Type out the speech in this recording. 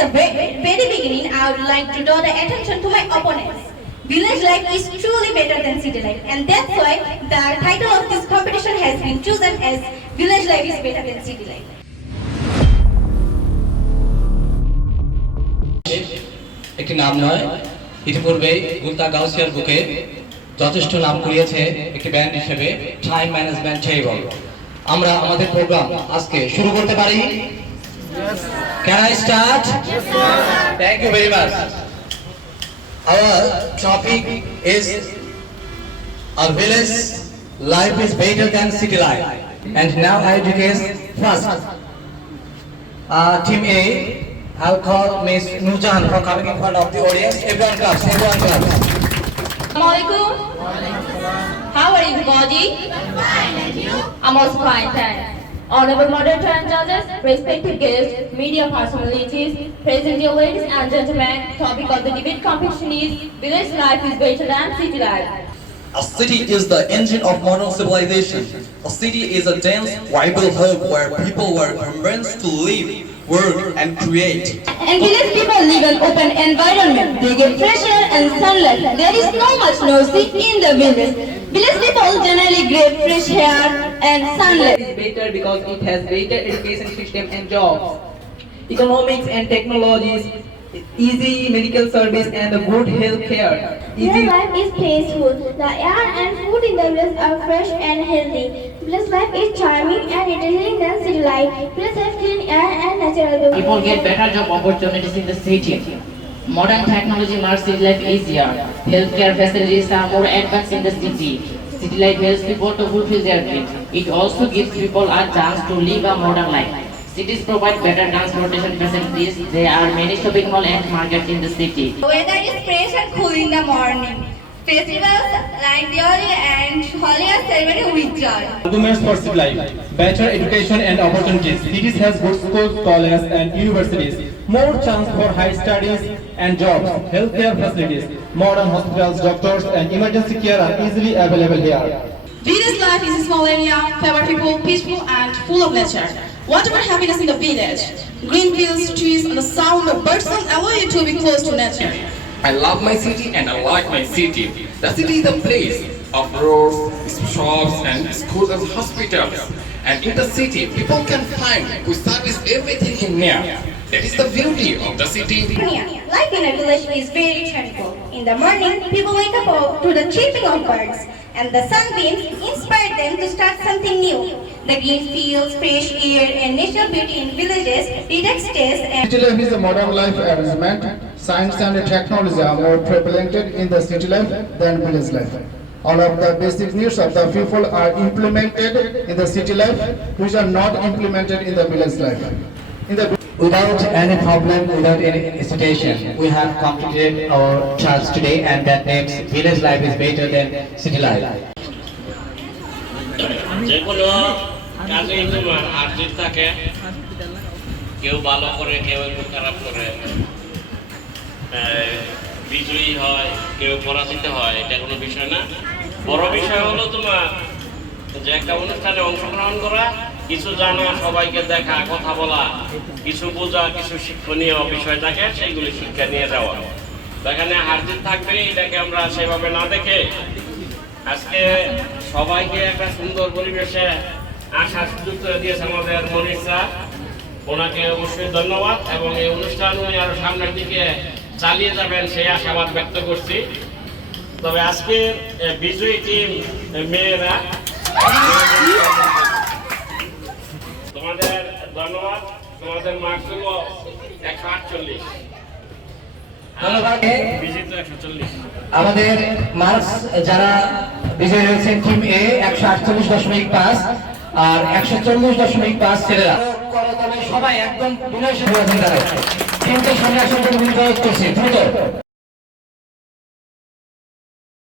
the ve- very beginning, I would like to draw the attention to my opponents. Village life is truly better than city life, and that's why the title of this competition has been chosen as Village life is better than city life. একটি নাম নয় ইতিপূর্বে গুলতা গাউসিয়ার বুকে যথেষ্ট নাম কুড়িয়েছে একটি band হিসেবে time management table আমরা আমাদের প্রোগ্রাম আজকে শুরু করতে পারি Can I start? Yes, sir. Thank you very much. Our topic is a village life is better than city life. And now I introduce first uh, team A. I'll call Miss Nujan for coming in front of the audience. Everyone claps. Everyone claps. Assalamualaikum. How are you, everybody? I'm fine, and you? I'm also fine, thanks. Honorable moderator and judges, respected guests, media personalities, present dear ladies and gentlemen, topic of the debate competition is Village life is better than city life. A city is the engine of modern civilization. A city is a dense, vibrant hub where people were convinced to live, work, and create. And village people live in open environment. They get fresh air and sunlight. There is no much noisy in the village. Village people generally get fresh air and sunlight. It is better because it has better education system and jobs, economics and technologies, easy medical service and good health care. Village Easy life is peaceful. The air and food in the village are fresh and healthy. Village life is charming and entertaining than city life. Village have clean air and natural beauty. People get better job opportunities in the city. Modern technology makes city life easier. Healthcare facilities are more advanced in the city. City life helps people to fulfill their dreams. It also gives people a chance to live a modern life. Cities provide better transportation facilities. There are many shopping malls and markets in the city. The weather is fresh and cool in the morning. Festivals like Diwali and Holi are celebrated with joy. Arguments for life, better education and opportunities. Cities has good schools, colleges and universities, more chance for high studies and jobs, healthcare facilities, modern hospitals, doctors and emergency care are easily available here. Village life is a small area, favorite people, peaceful and full of nature. Whatever happiness in the village, green fields, trees, and the sound of birds allow you to be close to nature. I love my city and I like my city. The city is a place of roads, shops, and schools and hospitals. And in the city, people can find we service everything in near. That is the beauty of the city. Yeah, Life in a village is very tranquil. In the morning, people wake up to the chirping of birds, and the sunbeams inspire them to start something new. The green fields, fresh air, and natural beauty in villages relax stress and City life is a modern life arrangement. Science and technology are more prevalent in the city life than village life. All of the basic needs of the people are implemented in the city life, which are not implemented in the village life. In the Without any problem, without any hesitation, we have completed our charts today and that makes village life is better than city life. যে কোনো কাজেই তোমার আর্জিত থাকে কেউ ভালো করে কেউ একটু খারাপ করে বিজয়ী হয়, কেউ পরাজিত হয়, এটা কোনো বিষয় না। বড় বিষয় হলো তোমার যে একটা অনুষ্ঠানে অংশগ্রহণ করা, কিছু জানা, সবাইকে দেখা, কথা বলা, কিছু বোঝা, কিছু শিক্ষণীয় বিষয় থাকে, সেইগুলি শিক্ষা নিয়ে যাওয়া। তো এখানে হারজিত থাকবে, এটাকে আমরা সেভাবে না দেখে আজকে সবাইকে একটা সুন্দর পরিবেশে আসার সুযোগ করে দিয়েছে আমাদের স্যার। ওনাকে অবশ্যই ধন্যবাদ, এবং এই অনুষ্ঠান আরও সামনের দিকে চালিয়ে যাবেন সেই আশাবাদ ব্যক্ত করছি। তবে আজকে বিজয়ী টিম মেয়েরা। তোমাদের ধন্যবাদ। তোমাদের মার্কস হলো একশো আটচল্লিশ আমাদের মার্কস যারা বিজয়ী হয়েছেন টিম এ একশো আটচল্লিশ দশমিক পাঁচ আর একশো চল্লিশ দশমিক পাঁচ ছেলেরা। সবাই একদম বিনয় সাথে সামনে আসার জন্য অনুরোধ দ্রুত।